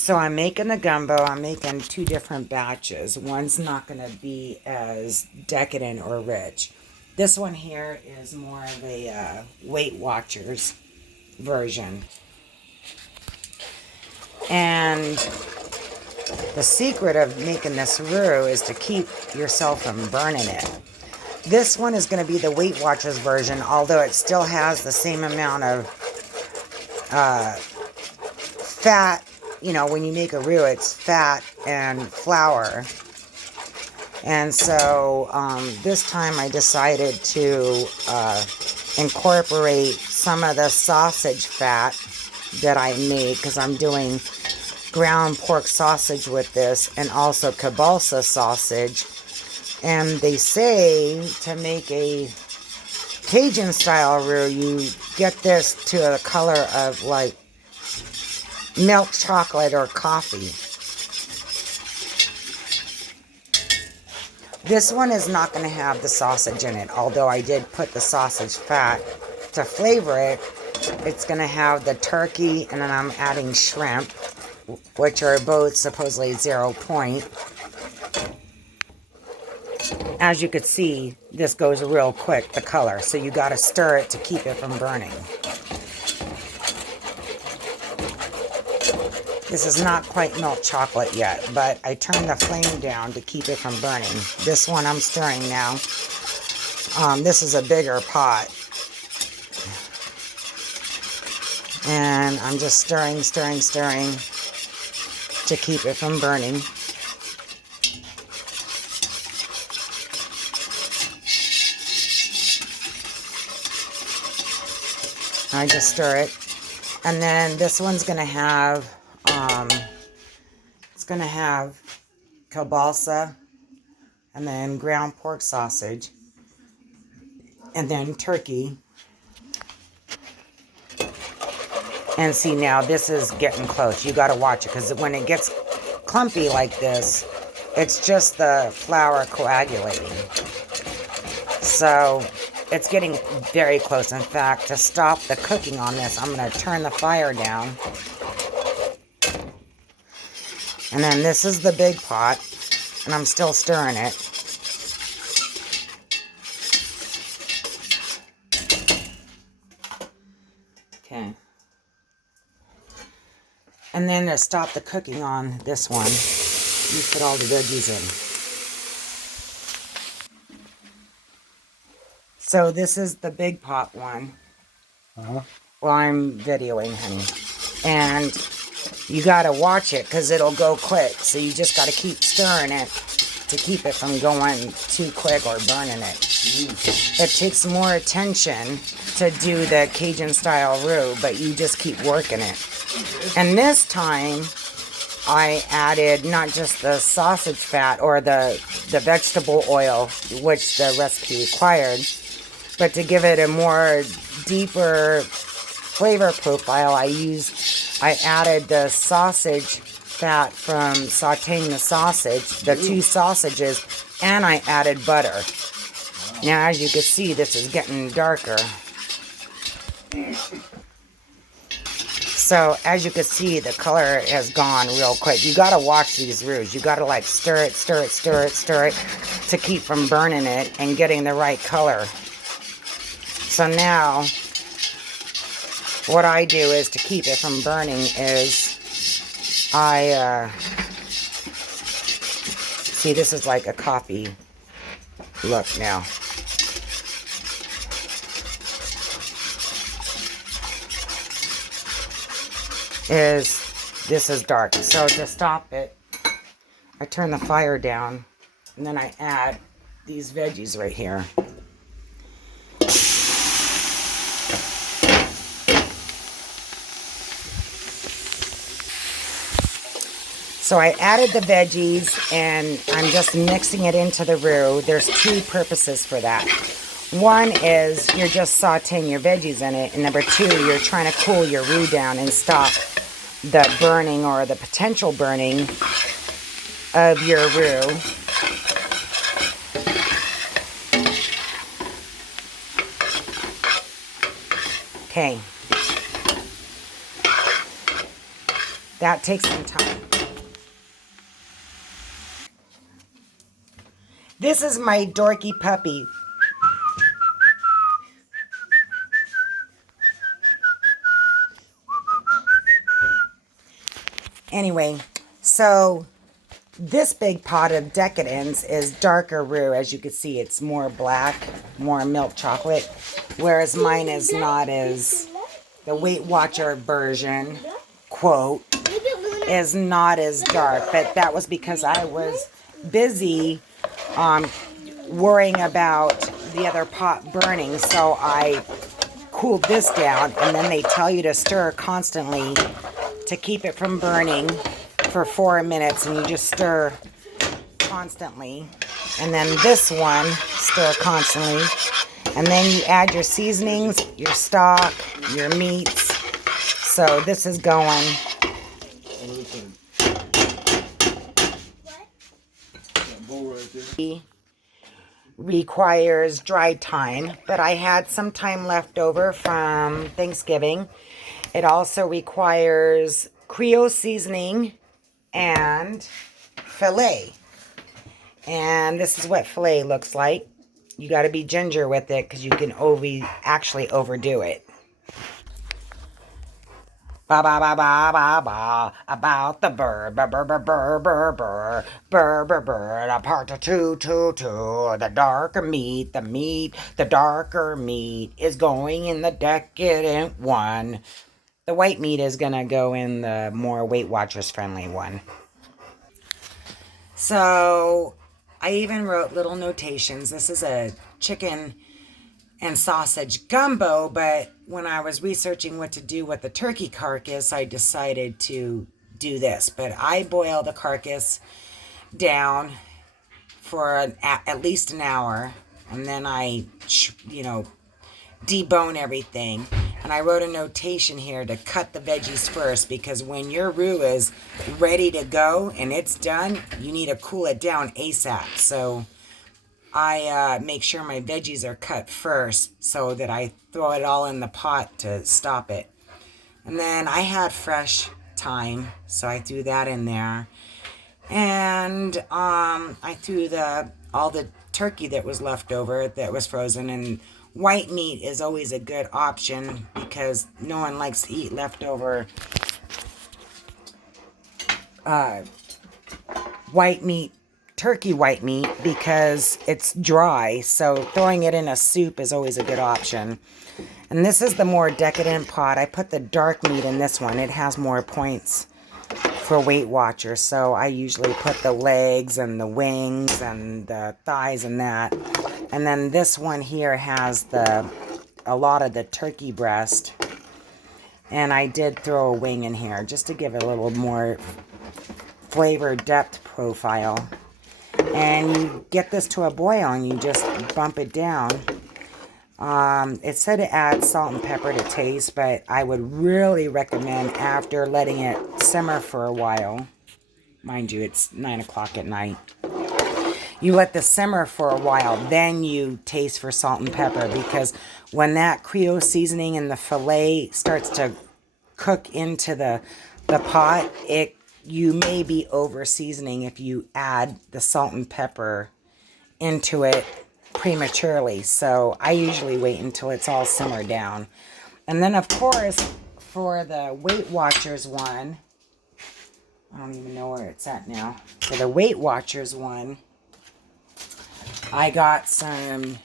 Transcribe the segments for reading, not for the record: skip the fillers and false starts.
So I'm making the gumbo. I'm making two different batches. One's not going to be as decadent or rich. This one here is more of a Weight Watchers version. And the secret of making this roux is to keep yourself from burning it. This one is going to be the Weight Watchers version, although it still has the same amount of fat. You know, when you make a roux, it's fat and flour. And so this time I decided to incorporate some of the sausage fat that I made, because I'm doing ground pork sausage with this and also kielbasa sausage. And they say to make a Cajun style roux, you get this to the color of like milk chocolate or coffee. This one is not going to have the sausage in it, although I did put the sausage fat to flavor it. It's going to have the turkey, and then I'm adding shrimp, which are both supposedly 0 point. As you could see, this goes real quick, the color, so you got to stir it to keep it from burning. This is not quite milk chocolate yet, but I turned the flame down to keep it from burning. This one I'm stirring now. This is a bigger pot. And I'm just stirring to keep it from burning. I just stir it. And then this one's going to have, it's going to have kielbasa, and then ground pork sausage, and then turkey. And see, now this is getting close. You got to watch it, because when it gets clumpy like this, it's just the flour coagulating. So it's getting very close. In fact, to stop the cooking on this, I'm going to turn the fire down. And then this is the big pot, and I'm still stirring it. Okay. And then to stop the cooking on this one, you put all the veggies in. So this is the big pot one. Well, I'm videoing, honey. And you got to watch it, because it'll go quick. So you just got to keep stirring it to keep it from going too quick or burning it. It takes more attention to do the Cajun style roux, but you just keep working it. And this time I added not just the sausage fat or the vegetable oil, which the recipe required, but to give it a more deeper flavor profile, I added the sausage fat from sauteing the sausage, the two sausages, and I added butter. Now, as you can see, this is getting darker. So, as you can see, the color has gone real quick. You got to watch these roux. You got to like stir it to keep from burning it and getting the right color. So now, what I do is to keep it from burning is see, this is like a coffee look now. This is dark. So to stop it, I turn the fire down, and then I add these veggies right here. So I added the veggies, and I'm just mixing it into the roux. There's two purposes for that. One is you're just sauteing your veggies in it, and number two, you're trying to cool your roux down and stop the burning or the potential burning of your roux. Okay. That takes some time. This is my dorky puppy. Anyway, so this big pot of decadence is darker roux. As you can see, it's more black, more milk chocolate, whereas mine is not as, the Weight Watcher version, quote, is not as dark. But that was because I was busy worrying about the other pot burning, so I cooled this down, and then they tell you to stir constantly to keep it from burning for 4 minutes, and you just stir constantly. And then this one, stir constantly, and then you add your seasonings, your stock, your meats. So this is going. Requires dry time, but I had some time left over from Thanksgiving. It also requires Creole seasoning and filet. And this is what filet looks like. You got to be ginger with it because you can actually overdo it. Ba ba ba ba ba ba about the bird, burr burr burr burr burr burr burr burr burr. A part of two. The darker meat, the darker meat is going in the decadent one. The white meat is gonna go in the more Weight Watchers friendly one. So I even wrote little notations. This is a chicken and sausage gumbo, but when I was researching what to do with the turkey carcass, I decided to do this. But I boil the carcass down for at least an hour, and then I, debone everything. And I wrote a notation here to cut the veggies first, because when your roux is ready to go and it's done, you need to cool it down ASAP. So I make sure my veggies are cut first so that I throw it all in the pot to stop it. And then I had fresh thyme, so I threw that in there. And I threw all the turkey that was left over that was frozen. And white meat is always a good option because no one likes to eat leftover white meat. Turkey white meat, because it's dry, so throwing it in a soup is always a good option. And this is the more decadent pot. I put the dark meat in this one. It has more points for Weight Watchers, so I usually put the legs and the wings and the thighs and that. And then this one here has a lot of the turkey breast, and I did throw a wing in here just to give it a little more flavor depth profile. And you get this to a boil and you just bump it down. It said to add salt and pepper to taste, but I would really recommend after letting it simmer for a while. Mind you, it's 9 o'clock at night. You let this simmer for a while, then you taste for salt and pepper, because when that Creole seasoning and the filet starts to cook into the pot, you may be over seasoning if you add the salt and pepper into it prematurely. So I usually wait until it's all simmered down. And then, of course, for the Weight Watchers one, I don't even know where it's at now. For the Weight Watchers one, I got some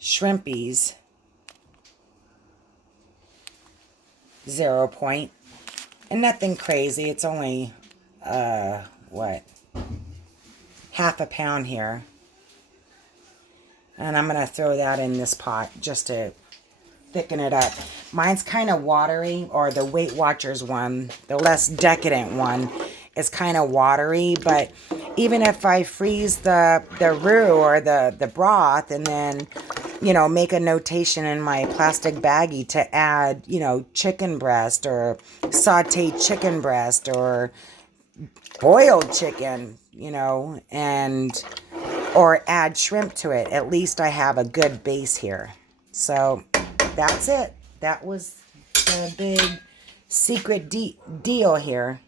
shrimpies, 0 point. And nothing crazy. It's only, half a pound here. And I'm going to throw that in this pot just to thicken it up. Mine's kind of watery, or the Weight Watchers one, the less decadent one, is kind of watery. But even if I freeze the roux or the broth and then, make a notation in my plastic baggie to add, chicken breast or sauteed chicken breast or boiled chicken, or add shrimp to it. At least I have a good base here. So that's it. That was the big secret deal here.